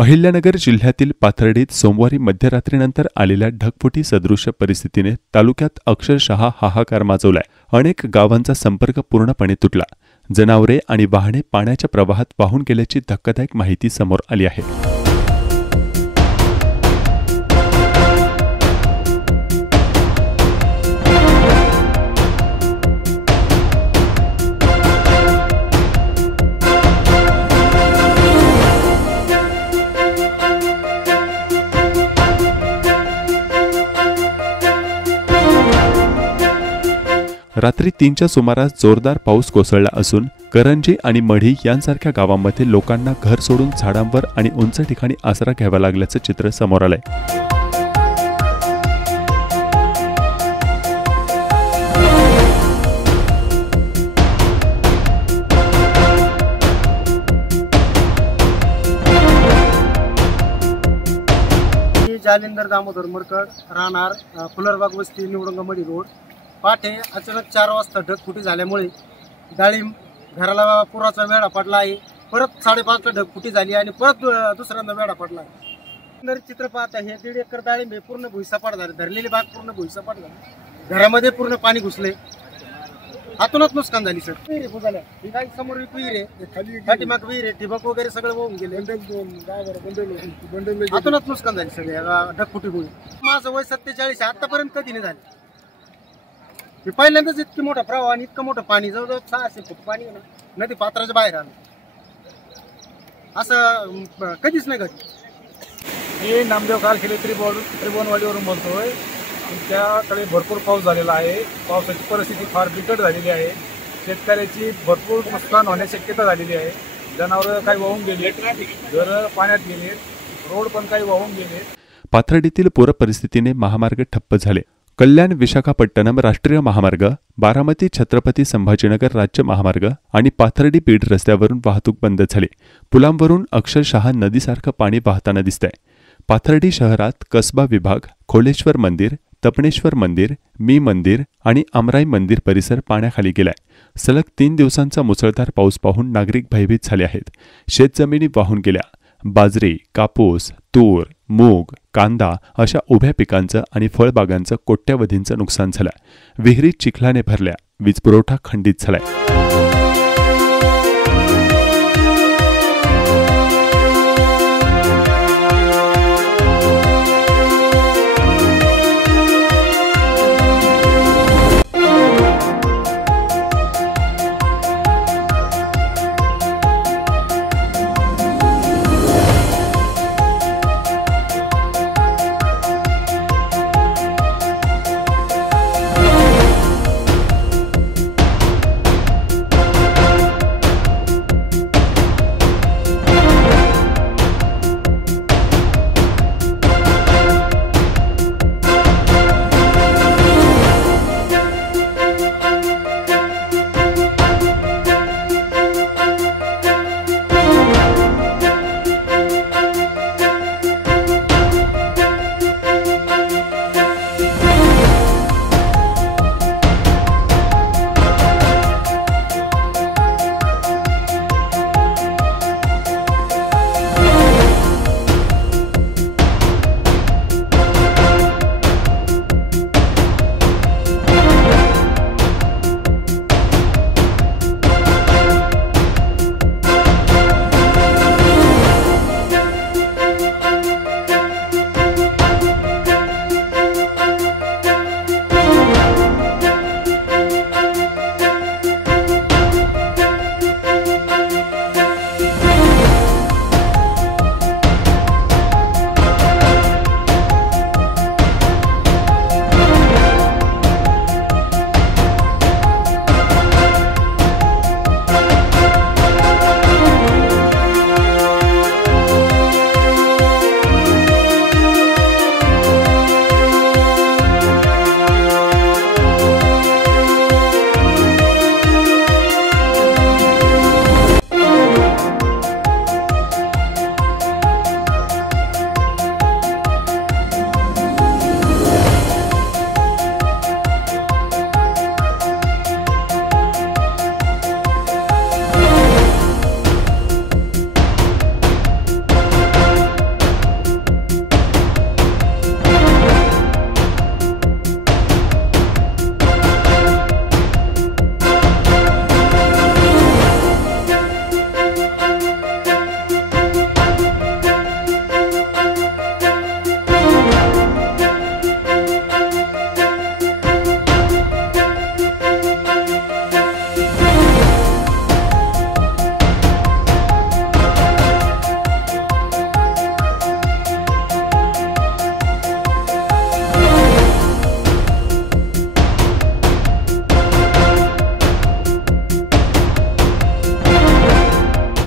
अहिल्यानगर जिल्ह्यातील पाथर्डीत सोमवारी मध्यरात्रीनंतर आलेल्या ढगफुटी सदृश्य परिस्थितीने तालुक्यात अक्षरशः हाहाकार माजवलाय। अनेक गावांचा संपर्क पूर्णपणे तुटला। जनावरे आणि वाहने पाण्याच्या प्रवाहात वाहून गेल्याची धक्कादायक माहिती समोर आली आहे। रात्री 3च्या सुमारास जोरदार पाऊस कोसळला असून करंजी आणि मढी यांसारख्या गावांमध्ये लोकांना घर सोडून झाडांवर आणि उंच ठिकाणी आसरा घ्यावा लागल्याचं चित्र समोर आलंय। जालिंदर दामोदर मरकड राहणार फुलरबाग वस्ती निवडंगामडी रोड। पाठे अचानक 4 वाजता ढगफुटी झाल्यामुळे डाळिंब घराला पुराचा वेढा पडला आहे। परत 5:30ला ढगफुटी झाली आणि परत दुसऱ्यांदा वेढा पडला। चित्र पाहता हे 1.5 एकर डाळिंब पूर्ण भुईसपाट झाले, धरलेली बाग पूर्ण भुईसपाट झाली, घरामध्ये पूर्ण पाणी घुसले, हातूनच नुकसान झाली सर। ही काही समोर विहीर आहे, खाली पाठीमाग विहीर आहे, ठिबक वगैरे सगळं वाहून गेले, हातूनच नुकसान झाली सगळे ढगफुटीमुळे। माझं वय 47 आतापर्यंत कधी नाही झाले। हे पहिल्यांदाच इतकी मोठा प्रवाह आणि इतकं मोठं पाणी, जवळजवळ 600 फूट पाणी आहे ना, नदी पात्राच्या बाहेर आलं, असं कधीच नाही घडलं। मी नामदेव कालखेडे त्रिभुवनवाडीवरून बोलतोय। त्याकडे भरपूर पाऊस झालेला आहे। पावसाची परिस्थिती फार बिकट झालेली आहे। शेतकऱ्याची भरपूर नुकसान होण्याची शक्यता झालेली आहे। जनावरं काही वाहून गेले, घरं पाण्यात गेले, रोड पण काही वाहून गेले। पाथर्डीतील पूर परिस्थितीने महामार्ग ठप्प झाले। कल्याण विशाखापट्टणम राष्ट्रीय महामार्ग, बारामती छत्रपती संभाजीनगर राज्य महामार्ग आणि पाथर्डी बीड रस्त्यावरून वाहतूक बंद झाली। पुलांवरून अक्षरशः नदीसारखं पाणी वाहताना दिसतंय। पाथर्डी शहरात कसबा विभाग, खोलेश्वर मंदिर, तपणेश्वर मंदिर, मी मंदिर आणि आमराई मंदिर परिसर पाण्याखाली गेलाय। सलग 3 दिवसांचा मुसळधार पाऊस पाहून नागरिक भयभीत झाले आहेत। शेतजमिनी वाहून गेल्या। बाजरी, कापूस, तूर, मूग, कांदा अशा उभ्या पिकांचं आणि फळबागांचं कोट्यवधींचं नुकसान झालं। विहिरी चिखलाने भरल्या, वीज पुरवठा खंडित झालाय।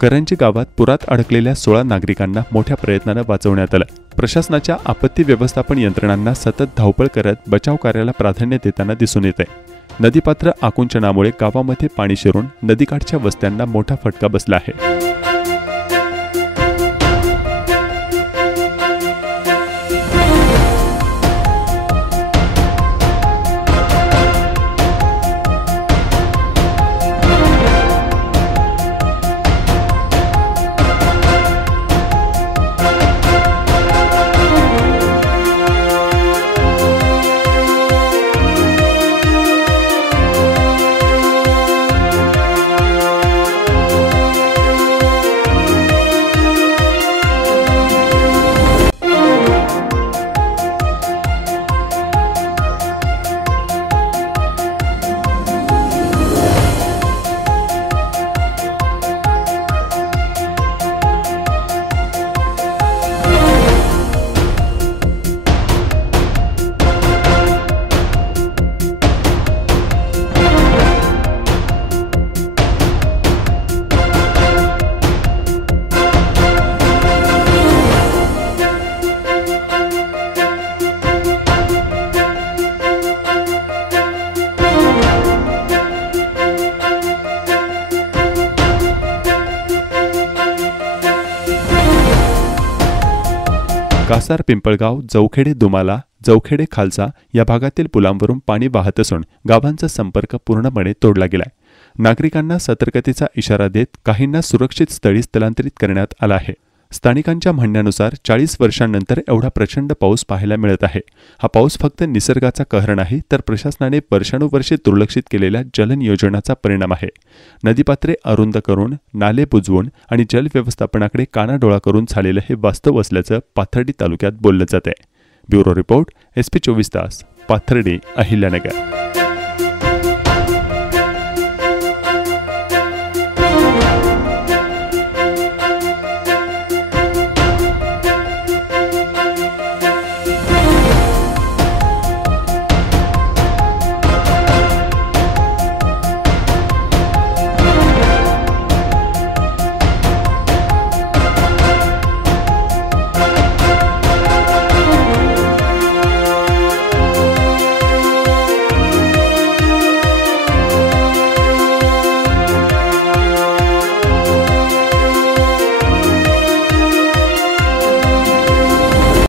करंजी गावात पुरात अडकलेल्या 16 नागरिकांना मोठ्या प्रयत्नाने वाचवण्यात आलं। प्रशासनाच्या आपत्ती व्यवस्थापन यंत्रणांना सतत धावपळ करत बचाव कार्याला प्राधान्य देताना दिसून येत आहे। नदीपात्र आकुंचनामुळे गावामध्ये पाणी शिरून नदीकाठच्या वस्त्यांना मोठा फटका बसला आहे। कासार पिंपळगाव, जवखेडे दुमाला, जवखेडे खालसा या भागातील पुलांवरून पाणी वाहत असून गावांचा संपर्क पूर्णपणे तोडला गेलाय। नागरिकांना सतर्कतेचा इशारा देत काहींना सुरक्षित स्थळी स्थलांतरित करण्यात आलं आहे। स्थानिकांच्या म्हणण्यानुसार 40 वर्षांनंतर एवढा प्रचंड पाऊस पाहायला मिळत आहे। हा पाऊस फक्त निसर्गाचा कहर नाही तर प्रशासनाने वर्षानुवर्षे दुर्लक्षित केलेल्या जलनियोजनाचा परिणाम आहे। नदीपात्रे अरुंद करून, नाले बुजवून आणि जल व्यवस्थापनाकडे कानाडोळा करून झालेलं हे वास्तव असल्याचं पाथर्डी तालुक्यात बोललं जात आहे। ब्युरो रिपोर्ट, SP 24 तास, पाथर्डी, अहिल्यानगर।